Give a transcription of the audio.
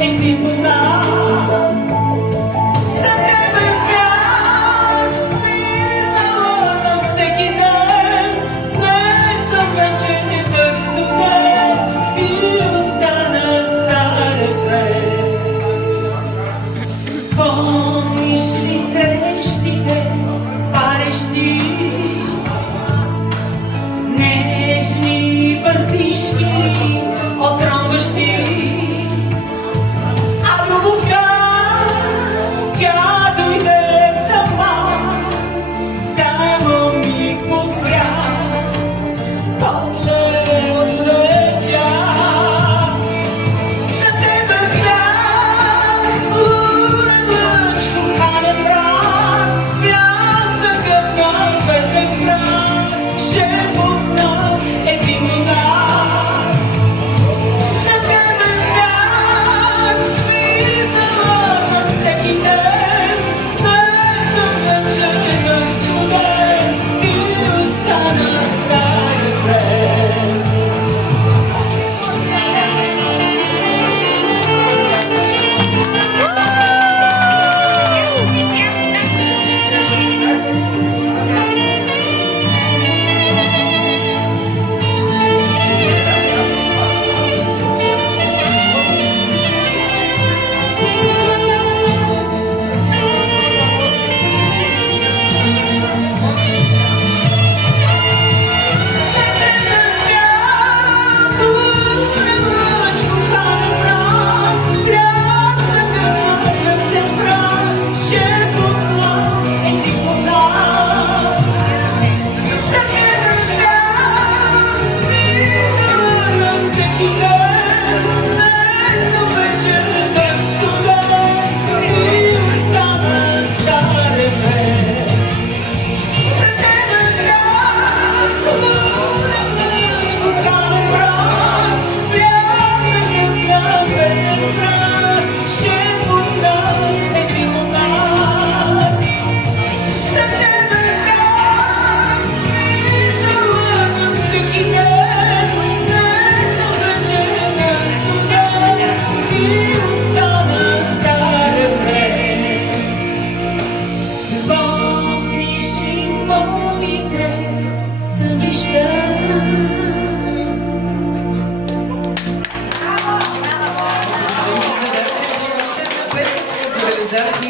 единна. За тебе бях смисъла на всеки ден. Не съм вече так студен, ти остана стар рефрен. Помниш ли срещите, парещи, нежни въздишки, отромващи? А любовта, тя дойде сама, само миг поспря, после отлетя. За тебе бях лунен лъч, коханен брат, блясъкът на звезден град, шепот на един монах. За тебе бях смисъла на всеки ден. Не съм вече так студен, ти остана стар рефрен. Зараз